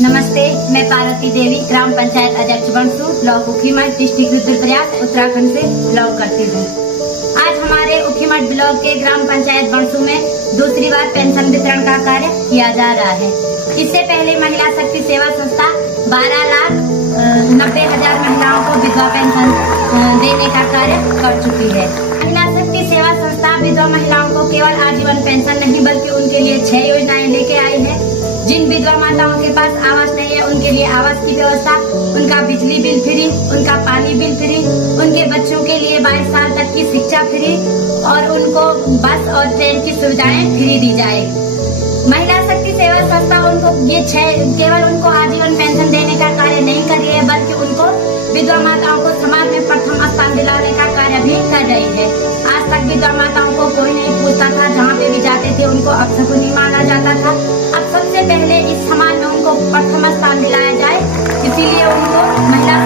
नमस्ते, मैं पार्वती देवी ग्राम पंचायत अध्यक्ष बंसू, ब्लॉक उखीमठ, डिस्ट्रिक्ट रुद्रप्रयाग, उत्तराखंड से ब्लॉग करती हूँ। आज हमारे उखीमठ ब्लॉक के ग्राम पंचायत बंसू में दूसरी बार पेंशन वितरण का कार्य किया जा रहा है। इससे पहले महिला शक्ति सेवा संस्था 12,90,000 महिलाओं को विधवा पेंशन देने का कार्य कर चुकी है। महिला शक्ति सेवा संस्था विधवा महिलाओं को केवल आजीवन पेंशन नहीं बल्कि उनके लिए 6 योजनाएं लेके आई है। जिन विधवा माताओं के पास आवास नहीं है उनके लिए आवास की व्यवस्था, उनका बिजली बिल फ्री, उनका पानी बिल फ्री, उनके बच्चों के लिए 22 साल तक की शिक्षा फ्री और उनको बस और ट्रेन की सुविधाएं फ्री दी जाए। महिला शक्ति सेवा संस्था उनको ये केवल उनको आजीवन पेंशन देने का कार्य नहीं कर रही है बल्कि उनको विधवा माताओं को समाज में प्रथम स्थान दिलाने का कार्य भी कर रही है। आज तक विधवा माताओं को कोई नहीं पूछता था, जहाँ पे भी जाते थे उनको अपशकुनी माना जाता था। अब सबसे पहले इस समाज में उनको प्रथम स्थान दिलाया जाए, इसीलिए उनको महिला